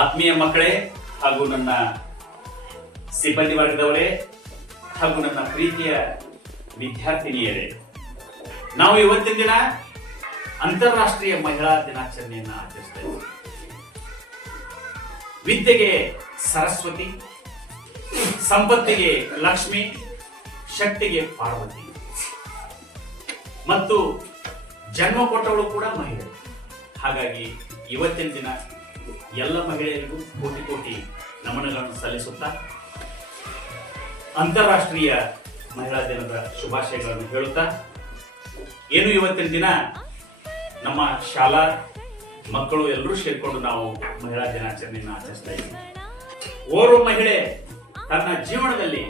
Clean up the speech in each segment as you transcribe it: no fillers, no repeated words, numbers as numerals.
ಆತ್ಮೀಯ ಮಕ್ಕಳೇ ಹಾಗೂ ನನ್ನ ಸಿಬ್ಬಂದಿ ವರ್ಗದವರೇ ಹಾಗೂ ನನ್ನ ಪ್ರೀತಿಯ ವಿದ್ಯಾರ್ಥಿನಿಯರೇ, ನಾವು ಇವತ್ತಿನ ದಿನ ಅಂತಾರಾಷ್ಟ್ರೀಯ ಮಹಿಳಾ ದಿನಾಚರಣೆಯನ್ನು ಆಚರಿಸ್ತಾ ಇದ್ದೇವೆ. ವಿದ್ಯೆಗೆ ಸರಸ್ವತಿ, ಸಂಪತ್ತಿಗೆ ಲಕ್ಷ್ಮಿ, ಶಕ್ತಿಗೆ ಪಾರ್ವತಿ ಮತ್ತು ಜನ್ಮ ಕೊಟ್ಟವಳು ಕೂಡ ಮಹಿಳೆ. ಹಾಗಾಗಿ ಇವತ್ತಿನ ದಿನ ಎಲ್ಲ ಮಹಿಳೆಯರಿಗೂ ಕೋಟಿ ಕೋಟಿ ನಮನಗಳನ್ನು ಸಲ್ಲಿಸುತ್ತಾ ಅಂತಾರಾಷ್ಟ್ರೀಯ ಮಹಿಳಾ ದಿನದ ಶುಭಾಶಯಗಳನ್ನು ಹೇಳುತ್ತಾ, ಏನು ಇವತ್ತಿನ ದಿನ ನಮ್ಮ ಶಾಲಾ ಮಕ್ಕಳು ಎಲ್ಲರೂ ಸೇರಿಕೊಂಡು ನಾವು ಮಹಿಳಾ ದಿನಾಚರಣೆಯನ್ನು ಆಚರಿಸ್ತಾ ಇದ್ದೀವಿ. ಓರ್ವ ಮಹಿಳೆ ತನ್ನ ಜೀವನದಲ್ಲಿ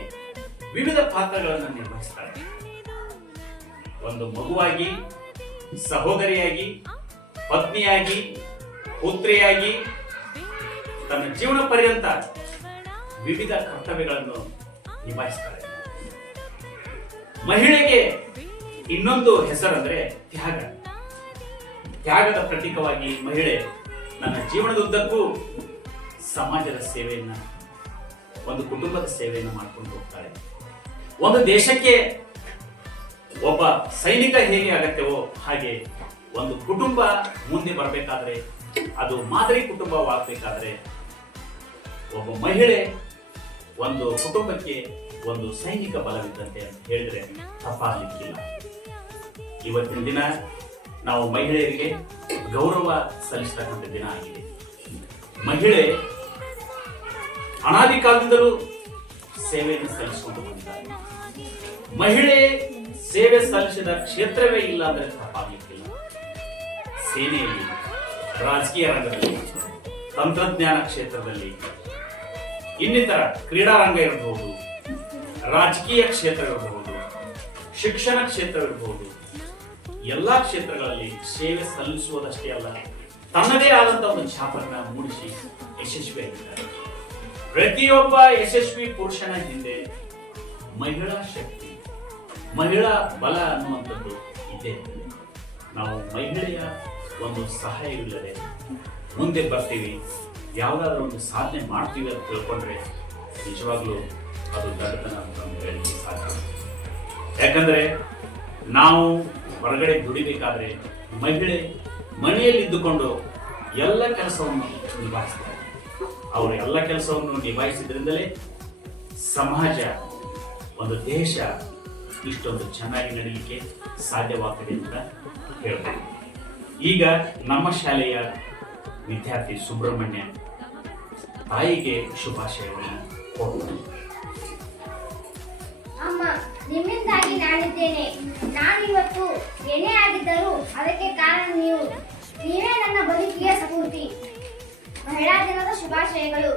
ವಿವಿಧ ಪಾತ್ರಗಳನ್ನು ನಿರ್ವಹಿಸ್ತಾಳೆ. ಒಂದು ಮಗುವಾಗಿ, ಸಹೋದರಿಯಾಗಿ, ಪತ್ನಿಯಾಗಿ, ಪುತ್ರಿಯಾಗಿ ತನ್ನ ಜೀವನ ಪರ್ಯಂತ ವಿವಿಧ ಕರ್ತವ್ಯಗಳನ್ನು ನಿಭಾಯಿಸ್ತಾಳೆ. ಮಹಿಳೆಗೆ ಇನ್ನೊಂದು ಹೆಸರಂದ್ರೆ ತ್ಯಾಗ. ತ್ಯಾಗದ ಪ್ರತೀಕವಾಗಿ ಮಹಿಳೆ ನನ್ನ ಜೀವನದುದ್ದಕ್ಕೂ ಸಮಾಜದ ಸೇವೆಯನ್ನ, ಒಂದು ಕುಟುಂಬದ ಸೇವೆಯನ್ನು ಮಾಡ್ಕೊಂಡು ಹೋಗ್ತಾಳೆ. ಒಂದು ದೇಶಕ್ಕೆ ಒಬ್ಬ ಸೈನಿಕ ಹೇಗೆ ಅಗತ್ಯವೋ ಹಾಗೆ ಒಂದು ಕುಟುಂಬ ಮುಂದೆ ಬರಬೇಕಾದ್ರೆ, ಅದು ಮಾದರಿ ಕುಟುಂಬವಾಗಬೇಕಾದ್ರೆ ಒಬ್ಬ ಮಹಿಳೆ ಒಂದು ಕುಟುಂಬಕ್ಕೆ ಒಂದು ಸೈನಿಕ ಬಲವಿದ್ದಂತೆ ಅಂತ ಹೇಳಿದ್ರೆ ತಪ್ಪಾಗಲಿಕ್ಕಿಲ್ಲ. ಇವತ್ತಿನ ದಿನ ನಾವು ಮಹಿಳೆಯರಿಗೆ ಗೌರವ ಸಲ್ಲಿಸತಕ್ಕಂಥ ದಿನ ಆಗಿದೆ. ಮಹಿಳೆ ಅನಾದಿ ಕಾಲದಿಂದಲೂ ಸೇವೆಯನ್ನು ಸಲ್ಲಿಸಿಕೊಂಡು ಬಂದಿದ್ದಾರೆ. ಮಹಿಳೆ ಸೇವೆ ಸಲ್ಲಿಸಿದ ಕ್ಷೇತ್ರವೇ ಇಲ್ಲ ಅಂದರೆ ತಪ್ಪಾಗಲಿಕ್ಕಿಲ್ಲ. ಸೇನೆಯಲ್ಲಿ, ರಾಜಕೀಯ ರಂಗದಲ್ಲಿ, ತಂತ್ರಜ್ಞಾನ ಕ್ಷೇತ್ರದಲ್ಲಿ, ಇನ್ನಿತರ ಕ್ರೀಡಾರಂಗ ಇರಬಹುದು, ರಾಜಕೀಯ ಕ್ಷೇತ್ರ ಇರಬಹುದು, ಶಿಕ್ಷಣ ಕ್ಷೇತ್ರ ಇರಬಹುದು, ಎಲ್ಲಾ ಕ್ಷೇತ್ರಗಳಲ್ಲಿ ಸೇವೆ ಸಲ್ಲಿಸುವುದಷ್ಟೇ ಅಲ್ಲ, ತನ್ನದೇ ಆದಂತಹ ಒಂದು ಛಾಪನ್ನ ಮೂಡಿಸಿ ಯಶಸ್ವಿಯಾಗಿದ್ದಾರೆ. ಪ್ರತಿಯೊಬ್ಬ ಯಶಸ್ವಿ ಪುರುಷನ ಹಿಂದೆ ಮಹಿಳಾ ಶಕ್ತಿ, ಮಹಿಳಾ ಬಲ ಅನ್ನುವಂಥದ್ದು ಇದ್ದೇ ಇರ್ತದೆ. ನಾವು ಮಹಿಳೆಯ ಒಂದು ಸಹಾಯವಿಲ್ಲದೆ ಮುಂದೆ ಬರ್ತೀವಿ, ಯಾವುದಾದ್ರೂ ಒಂದು ಸಾಧನೆ ಮಾಡ್ತೀವಿ ಅಂತ ತಿಳ್ಕೊಂಡ್ರೆ ನಿಜವಾಗ್ಲೂ ಅದು ದೊಡ್ಡತನ ಅಂತ ಹೇಳಲಿಕ್ಕೆ ಸಾಧ್ಯ. ಯಾಕಂದ್ರೆ ನಾವು ಹೊರಗಡೆ ದುಡಿಬೇಕಾದ್ರೆ ಮಹಿಳೆ ಮನೆಯಲ್ಲಿದ್ದುಕೊಂಡು ಎಲ್ಲ ಕೆಲಸವನ್ನು ನಿಭಾಯಿಸ್ತಾರೆ. ಅವರು ಎಲ್ಲ ಕೆಲಸವನ್ನು ನಿಭಾಯಿಸಿದ್ರಿಂದಲೇ ಸಮಾಜ, ಒಂದು ದೇಶ ಇಷ್ಟೊಂದು ಚೆನ್ನಾಗಿ ನಡೀಲಿಕ್ಕೆ ಸಾಧ್ಯವಾಗ್ತದೆ ಅಂತ ಹೇಳ್ಬೋದು. ಈಗ ನಮ್ಮ ಶಾಲೆಯ ವಿದ್ಯಾರ್ಥಿ ಸುಬ್ರಹ್ಮಣ್ಯ ತಾಯಿಗೆ ಶುಭಾಶಯವನ್ನು ಕೊಡ್ತಾರೆ. ಅಮ್ಮ, ನಿಮ್ಮಿಂದಾಗಿ ನಾನಿದ್ದೇನೆ. ನಾನಿವತ್ತು ಏನೇ ಆಗಿದ್ದರೂ ಅದಕ್ಕೆ ಕಾರಣ ನೀವು. ನೀವೇ ನನ್ನ ಬದುಕಿಗೆ ಸ್ಫೂರ್ತಿ. ಮಹಿಳಾ ದಿನದ ಶುಭಾಶಯಗಳು.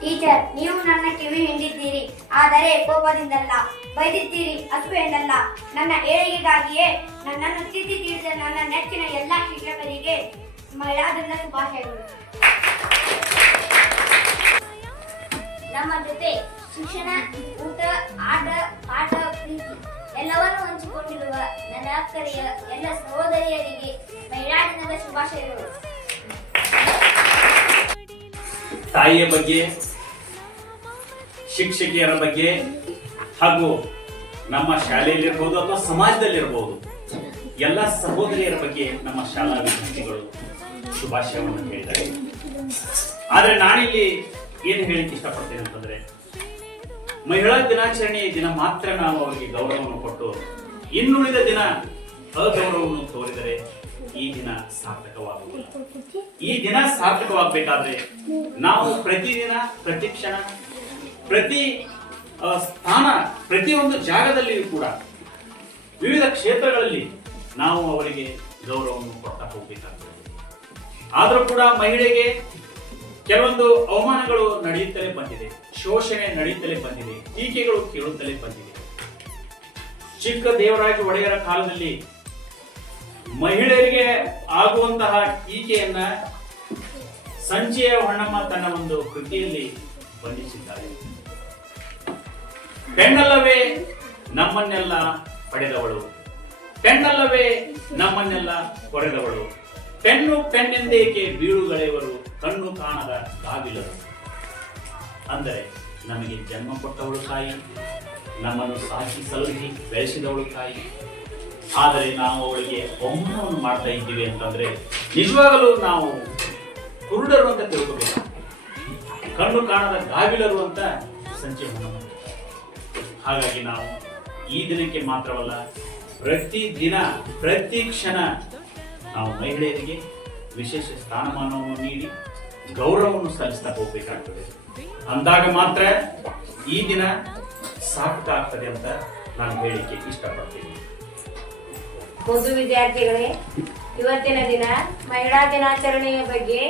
ಟೀಚರ್, ನೀವು ನನ್ನ ಕಿವಿ ಹಿಂಡಿದ್ದೀರಿ, ಆದರೆ ಕೋಪದಿಂದಲ್ಲ. ಬೈದಿದ್ದೀರಿ, ಅಸೂಯೆಯಿಂದಲ್ಲ. ನನ್ನ ಏಳಿಗೆಗಾಗಿಯೇ ನನ್ನನ್ನು ತಿದ್ದಿ ತೀಡಿದ ನನ್ನ ನೆಚ್ಚಿನ ಎಲ್ಲ ಶಿಕ್ಷಕರಿಗೆ ಮಹಿಳಾ ದಿನದ ಶುಭಾಶಯಗಳು. ನಮ್ಮ ಜೊತೆ ಶಿಕ್ಷಣ, ಊಟ, ಆಟ, ಪಾಠ, ಪ್ರೀತಿ ಎಲ್ಲವನ್ನೂ ಹಂಚಿಕೊಂಡಿರುವ ನನ್ನ ಅಕ್ಕರೆಯ ಎಲ್ಲ ಸಹೋದರಿಯರಿಗೆ ಮಹಿಳಾ ದಿನದ ಶುಭಾಶಯಗಳು. ತಾಯಿಯ ಬಗ್ಗೆ, ಶಿಕ್ಷಕಿಯರ ಬಗ್ಗೆ ಹಾಗೂ ನಮ್ಮ ಶಾಲೆಯಲ್ಲಿರ್ಬೋದು ಅಥವಾ ಸಮಾಜದಲ್ಲಿರ್ಬೋದು ಎಲ್ಲ ಸಹೋದರಿಯರ ಬಗ್ಗೆ ನಮ್ಮ ಶಾಲಾ ವಿದ್ಯಾರ್ಥಿಗಳು ಶುಭಾಶಯವನ್ನು ಹೇಳಿದ್ದಾರೆ. ಆದ್ರೆ ನಾನಿಲ್ಲಿ ಏನು ಹೇಳಿಕ್ಕೆ ಇಷ್ಟಪಡ್ತೇನೆ ಅಂತಂದ್ರೆ, ಮಹಿಳಾ ದಿನಾಚರಣೆಯ ದಿನ ಮಾತ್ರ ನಾವು ಅವರಿಗೆ ಗೌರವವನ್ನು ಕೊಟ್ಟು ಇನ್ನುಳಿದ ದಿನ ಅಗೌರವವನ್ನು ತೋರಿದರೆ ಈ ದಿನ ಸಾರ್ಥಕವಾಗುವುದಿಲ್ಲ. ಈ ದಿನ ಸಾರ್ಥಕವಾಗಬೇಕಾದ್ರೆ ನಾವು ಪ್ರತಿದಿನ, ಪ್ರತಿ ಕ್ಷಣ, ಪ್ರತಿ ಸ್ಥಾನ, ಪ್ರತಿಯೊಂದು ಜಾಗದಲ್ಲಿಯೂ ಕೂಡ ವಿವಿಧ ಕ್ಷೇತ್ರಗಳಲ್ಲಿ ನಾವು ಅವರಿಗೆ ಗೌರವವನ್ನು ಕೊಡ್ತಾ ಹೋಗಬೇಕಾಗ್ತದೆ. ಆದರೂ ಕೂಡ ಮಹಿಳೆಗೆ ಕೆಲವೊಂದು ಅವಮಾನಗಳು ನಡೆಯುತ್ತಲೇ ಬಂದಿದೆ, ಶೋಷಣೆ ನಡೆಯುತ್ತಲೇ ಬಂದಿದೆ, ಟೀಕೆಗಳು ಕೇಳುತ್ತಲೇ ಬಂದಿದೆ. ಚಿಕ್ಕ ದೇವರಾಜ ಒಡೆಯರ ಕಾಲದಲ್ಲಿ ಮಹಿಳೆಯರಿಗೆ ಆಗುವಂತಹ ಟೀಕೆಯನ್ನ ಸಂಜೆಯ ಹೊನ್ನಮ್ಮ ತನ್ನ ಒಂದು ಕೃತಿಯಲ್ಲಿ ಬಂಧಿಸಿದ್ದಾರೆ. ಪೆಣ್ಣಲ್ಲವೇ ನಮ್ಮನ್ನೆಲ್ಲ ಪಡೆದವಳು, ಪೆಣ್ಣಲ್ಲವೇ ನಮ್ಮನ್ನೆಲ್ಲ ಕೊರೆದವಳು, ಪೆನ್ನು ಪೆನ್ನೆಂದೇಕೆ ಬೀಳುಗಳೆಯವರು ಕಣ್ಣು ಕಾಣದ ಗಾವಿಲರು. ಅಂದರೆ ನಮಗೆ ಜನ್ಮ ಕೊಟ್ಟವಳು ತಾಯಿ, ನಮ್ಮನ್ನು ಸಾಕಿ ಸಲಹಿ ಬೆಳೆಸಿದವಳು ತಾಯಿ. ಆದರೆ ನಾವು ಅವಳಿಗೆ ಅವಮಾನವನ್ನು ಮಾಡ್ತಾ ಇದ್ದೀವಿ ಅಂತಂದ್ರೆ ನಿಜವಾಗಲೂ ನಾವು ಕುರುಡರು ಅಂತ ತಿಳ್ಕೋಬೇಕು, ಕಣ್ಣು ಕಾಣದ ಗಾವಿಲರು ಅಂತ ಸಂಚೆ ಮಾಡೋಣ. ಹಾಗಾಗಿ ನಾವು ಈ ದಿನಕ್ಕೆ ಮಾತ್ರವಲ್ಲ, ಪ್ರತಿ ದಿನ ಪ್ರತಿ ಕ್ಷಣ ನಾವು ಮಹಿಳೆಯರಿಗೆ ವಿಶೇಷ ಸ್ಥಾನಮಾನವನ್ನು ನೀಡಿ ಗೌರವವನ್ನು ಸಲ್ಲಿಸ್ತಾ ಹೋಗ್ಬೇಕಾಗ್ತದೆ. ಅಂದಾಗ ಮಾತ್ರ ಈ ದಿನ ಸಾರ್ಥಕ ಆಗ್ತದೆ ಅಂತ ನಾನು ಹೇಳಿಕೆ ಇಷ್ಟಪಡ್ತೀನಿ. ಮುದ್ದು ವಿದ್ಯಾರ್ಥಿಗಳೇ, ಇವತ್ತಿನ ದಿನ ಮಹಿಳಾ ದಿನಾಚರಣೆಯ ಬಗ್ಗೆ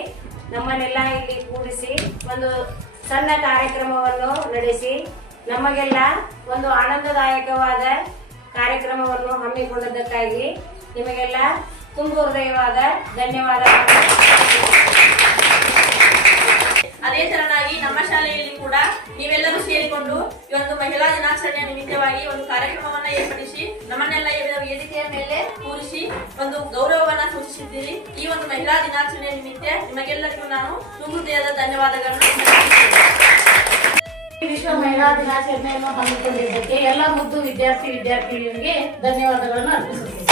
ನಮ್ಮನ್ನೆಲ್ಲ ಇಲ್ಲಿ ಕೂಡಿಸಿ ಒಂದು ಸಣ್ಣ ಕಾರ್ಯಕ್ರಮವನ್ನು ನಡೆಸಿ ನಮಗೆಲ್ಲ ಒಂದು ಆನಂದದಾಯಕವಾದ ಕಾರ್ಯಕ್ರಮವನ್ನು ಹಮ್ಮಿಕೊಂಡದ್ದಕ್ಕಾಗಿ ನಿಮಗೆಲ್ಲ ತುಂಬ ಹೃದಯವಾದ ಧನ್ಯವಾದಗಳು. ಅದೇ ತರನಾಗಿ ನಮ್ಮ ಶಾಲೆಯಲ್ಲಿ ಕೂಡ ನೀವೆಲ್ಲರೂ ಸೇರಿಕೊಂಡು ಈ ಒಂದು ಮಹಿಳಾ ದಿನಾಚರಣೆಯ ನಿಮಿತ್ತವಾಗಿ ಒಂದು ಕಾರ್ಯಕ್ರಮವನ್ನ ಏರ್ಪಡಿಸಿ ನಮ್ಮನ್ನೆಲ್ಲ ವೇದಿಕೆಯ ಮೇಲೆ ಕೂರಿಸಿ ಒಂದು ಗೌರವವನ್ನ ಸೂಚಿಸಿದ್ದೀರಿ. ಈ ಒಂದು ಮಹಿಳಾ ದಿನಾಚರಣೆಯ ನಿಮಿತ್ತ ನಿಮಗೆಲ್ಲರಿಗೂ ನಾನು ತುಂಬ ಹೃದಯದ ಧನ್ಯವಾದಗಳನ್ನು. ವಿಶ್ವ ಮಹಿಳಾ ದಿನಾಚರಣೆಯನ್ನು ಹಮ್ಮಿಕೊಂಡಿದ್ದಕ್ಕೆ ಎಲ್ಲ ಮುದ್ದು ವಿದ್ಯಾರ್ಥಿನಿಯರಿಗೆ ಧನ್ಯವಾದಗಳನ್ನು ಅರ್ಪಿಸುತ್ತೇನೆ.